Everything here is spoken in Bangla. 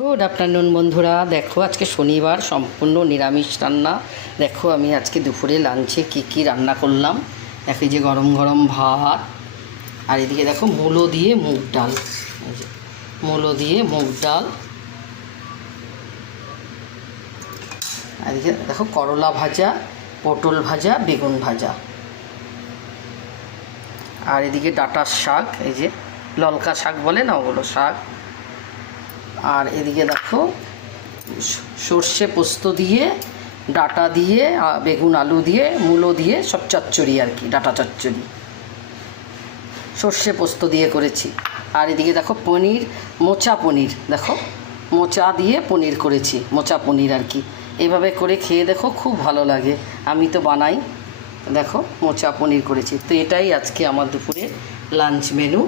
গুড আফটারনুন বন্ধুরা, দেখো আজকে শনিবার, সম্পূর্ণ নিরামিষ রান্না। দেখো আমি আজকে দুপুরে লাঞ্চে কি রান্না করলাম। দেখো এই যে গরম গরম ভাত, আর এদিকে দেখো মূলো দিয়ে মুগ ডাল, এই যে মূলো দিয়ে মুগ ডাল, আর এদিকে দেখো করলা ভাজা, পটল ভাজা, বেগুন ভাজা, আর এদিকে ডাঁটার শাক, এই যে ললকা শাক বলে না, ওগুলো শাক। আর এদিকে দেখো সর্ষে পোস্ত দিয়ে, ডাঁটা দিয়ে, বেগুন আলু দিয়ে, মূলো দিয়ে সব চচ্চড়ি আর কি, ডাঁটা চচ্চড়ি সর্ষে পোস্ত দিয়ে করেছি। আর এদিকে দেখো পনির, মোচা পনির, দেখো মোচা দিয়ে পনির করেছি, মোচা পনির আর কি। এভাবে করে খেয়ে দেখো, খুব ভালো লাগে। আমি তো বানাই। দেখো মোচা পনির করেছি। তো এটাই আজকে আমার দুপুরে লাঞ্চ মেনু।